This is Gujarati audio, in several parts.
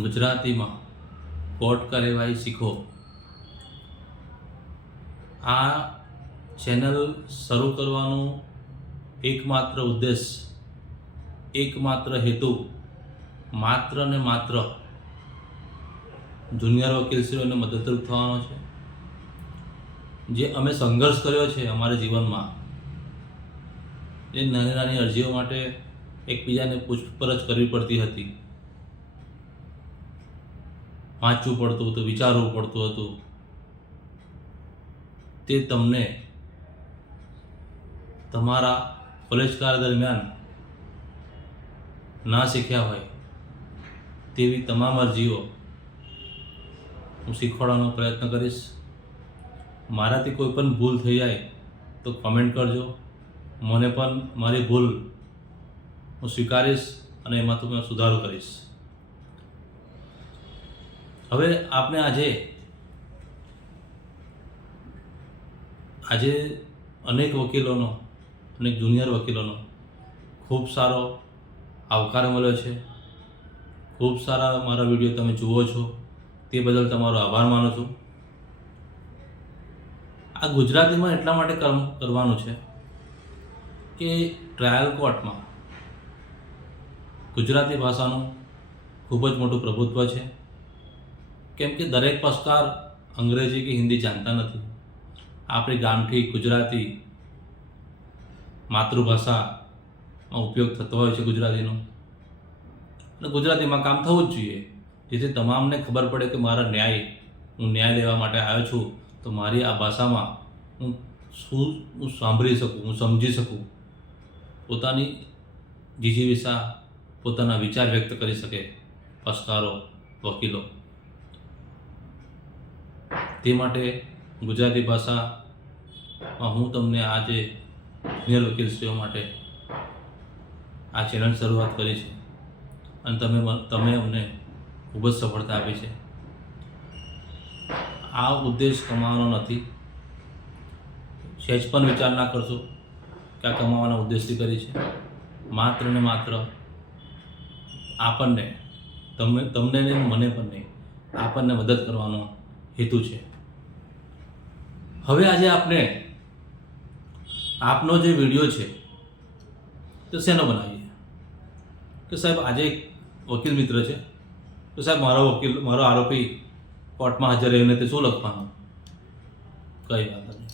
ગુજરાતીમાં કોર્ટ કાર્યવાહી શીખો. આ ચેનલ શરૂ કરવાનો એકમાત્ર ઉદ્દેશ, એકમાત્ર હેતુ, માત્ર ને માત્ર જુનિયર વકીલશ્રીઓને મદદરૂપ થવાનો છે. જે અમે સંઘર્ષ કર્યો છે અમારા જીવનમાં, એ નાની નાની અરજીઓ માટે એકબીજાને પૂછપરછ કરવી પડતી હતી. વાંચવું પડતું હતું, વિચારવું પડતું હતું. તે તમને તમારા કોલેજકાળ દરમિયાન ના શીખ્યા હોય તેવી તમામ અરજીઓ હું શીખવાડવાનો પ્રયત્ન કરીશ. મારાથી કોઈ પણ ભૂલ થઈ જાય તો કમેન્ટ કરજો. મને પણ મારી ભૂલ હું સ્વીકારીશ અને એમાં તો મેં સુધારો કરીશ. હવે આપણે આજે આજે અનેક વકીલોનો, અનેક જુનિયર વકીલોનો ખૂબ સારો આવકાર મળ્યો છે. ખૂબ સારા મારા વીડિયો તમે જુઓ છો. તે બદલ તમારો આભાર માનું છું. આ ગુજરાતીમાં એટલા માટે કરવાનું છે કે ટ્રાયલ કોર્ટમાં ગુજરાતી ભાષાનું ખૂબ જ મોટું પ્રભુત્વ છે. કેમ કે દરેક પક્ષકાર અંગ્રેજી કે હિન્દી જાણતા નથી. આપણી ગામઠી ગુજરાતી માતૃભાષામાં ઉપયોગ થતો હોય છે ગુજરાતીનો. અને ગુજરાતીમાં કામ થવું જ જોઈએ. જેથી તમામને ખબર પડે કે મારા ન્યાય, હું ન્યાય લેવા માટે આવ્યો છું, તો મારી આ ભાષામાં હું શું, હું સાંભળી શકું, હું સમજી શકું? પોતાની જીજીવિષા પોતાના વિચાર વ્યક્ત કરી શકે પક્ષકારો વકીલો. તે માટે ગુજરાતી ભાષામાં હું તમને આજે જુનિયર વકીલશ્રીઓ માટે આ ચેનલ શરૂઆત કરી છે. અને તમે તમે અમને ખૂબ જ સફળતા આપી છે. આ ઉદ્દેશ કમાવાનો નથી. સહેજ પણ વિચાર ના કરશો કે આ કમાવાના ઉદ્દેશથી કરી છે. માત્ર ને માત્ર આપણને, તમને તમને નહીં મને પણ નહીં, આપણને મદદ કરવાનો હેતુ છે. હવે આજે આપણે આપનો જે વીડિયો છે, તો શેનો બનાવીએ? કે સાહેબ, આજે એક વકીલ મિત્ર છે. તો સાહેબ, મારો વકીલ, મારો આરોપી કોર્ટમાં હાજર રહીને તે શું લખવાનું? કઈ વાત નહીં.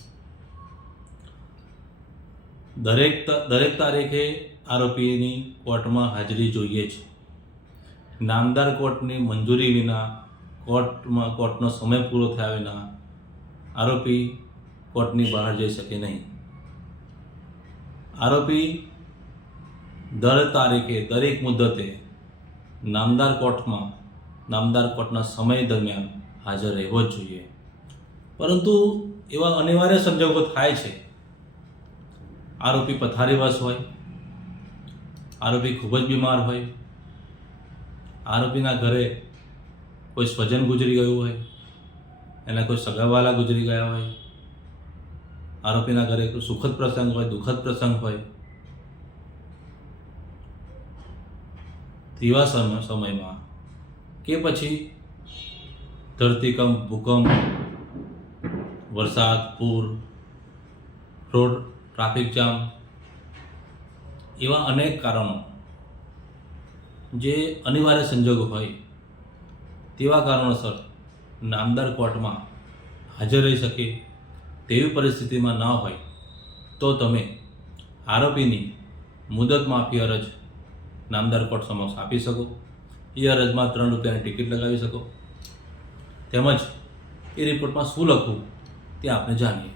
દરેક દરેક તારીખે આરોપીની કોર્ટમાં હાજરી જોઈએ છે. નામદાર કોર્ટની મંજૂરી વિના કોર્ટમાં, કોર્ટનો સમય પૂરો થયા વિના આરોપી કોર્ટની બહાર જઈ શકે નહીં. આરોપી દર તારીખે, દરેક મુદ્દતે નામદાર કોર્ટમાં, નામદાર કોર્ટના સમય દરમિયાન હાજર રહેવો જ જોઈએ. પરંતુ એવા અનિવાર્ય સંજોગો થાય છે. આરોપી પથારીવાસ હોય, આરોપી ખૂબ જ બીમાર હોય, આરોપીના ઘરે કોઈ સ્વજન ગુજરી ગયું હોય એના કોઈ સગાવાલા ગુજરી ગયા હોય, આરોપીના ઘરે કોઈ સુખદ પ્રસંગ હોય, દુઃખદ પ્રસંગ હોય, તેવા સમ- સમયમાં કે પછી ધરતીકંપ, ભૂકંપ, વરસાદ, પૂર, રોડ, ટ્રાફિક જામ એવા અનેક કારણો જે અનિવાર્ય સંજોગો હોય તેવા કારણોસર નામદાર કોર્ટમાં હાજર રહી શકે તેવી પરિસ્થિતિમાં ન હોય તો તમે આરોપીની મુદત માફી અરજ નામદાર કોર્ટ સમક્ષ આપી શકો. એ અરજમાં ત્રણ રૂપિયાની ટિકિટ લગાવી શકો. તેમજ એ રિપોર્ટમાં શું લખવું તે આપણે જાણીએ.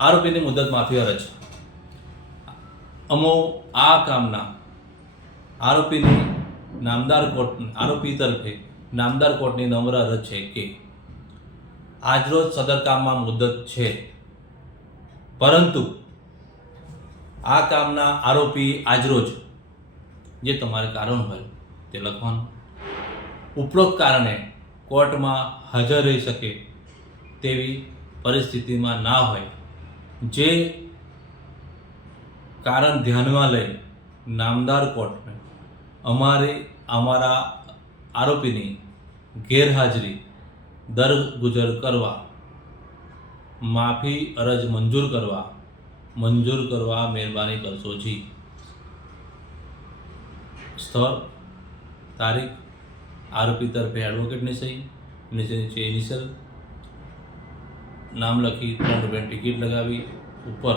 આરોપીની મુદત માફી અરજ. અમો આ કામના આરોપીની નામદાર કોર્ટ, આરોપી તરફે નામદાર કોર્ટની નમ્ર અરજ છે કે આજરોજ સદર કામમાં મુદત છે. પરંતુ આ કામના આરોપી આજરોજ જે તમારે કારણ હોય તે લખવાનું. ઉપરોક્ત કારણે કોર્ટમાં હાજર રહી શકે તેવી પરિસ્થિતિમાં ના હોય. જે કારણ ધ્યાનમાં લઈ નામદાર કોર્ટને અમારે અમારા આરોપીની ગેરહાજરી દરગુજર કરવા, માફી અરજ મંજૂર કરવા મંજૂર કરવા મહેરબાની કરશો, જી. સ્થળ, તારીખ, આરોપી તરફે એડવોકેટની સહી છે ઇનિશિયલ નામ લખી, ત્રણ રૂપિયાની ટિકિટ લગાવી, ઉપર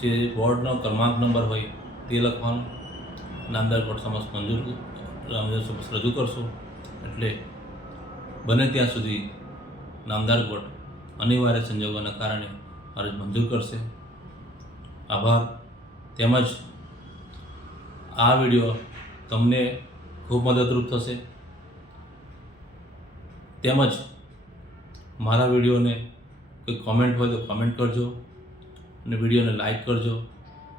જે બોર્ડનો ક્રમાંક નંબર હોય તે લખવાનું, નામદાર કોર્ટ સમક્ષ મંજૂર રજૂ કરશો. એટલે બને ત્યાં સુધી નામદાર કોર્ટ અનિવાર્ય સંજોગોના કારણે અરજ મંજૂર કરશે. આભાર. તેમજ આ વીડિયો તમને ખૂબ મદદરૂપ થશે. તેમજ મારા વિડીયોને કોઈ કોમેન્ટ હોય તો કોમેન્ટ કરજો અને વિડીયોને લાઈક કરજો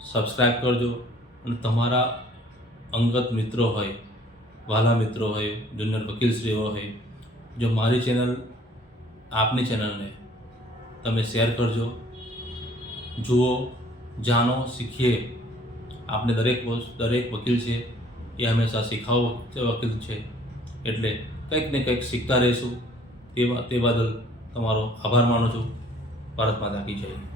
સબસ્ક્રાઈબ કરજો અને તમારા અંગત મિત્રો હોય વાલા મિત્રો હોય, જુનિયર વકીલશ્રીઓ હોય, જો મારી ચેનલ, આપની ચેનલને તમે શેર કરજો, જુઓ, જાણો, શીખીએ. આપને દરેક દરેક વકીલ છે, એ હંમેશા શીખાવ વકીલ છે. એટલે કંઈક ને કંઈક શીખતા રહીશું, તેવા તે બદલ તમારો આભાર માનું છું. ભારત માતા કી જય.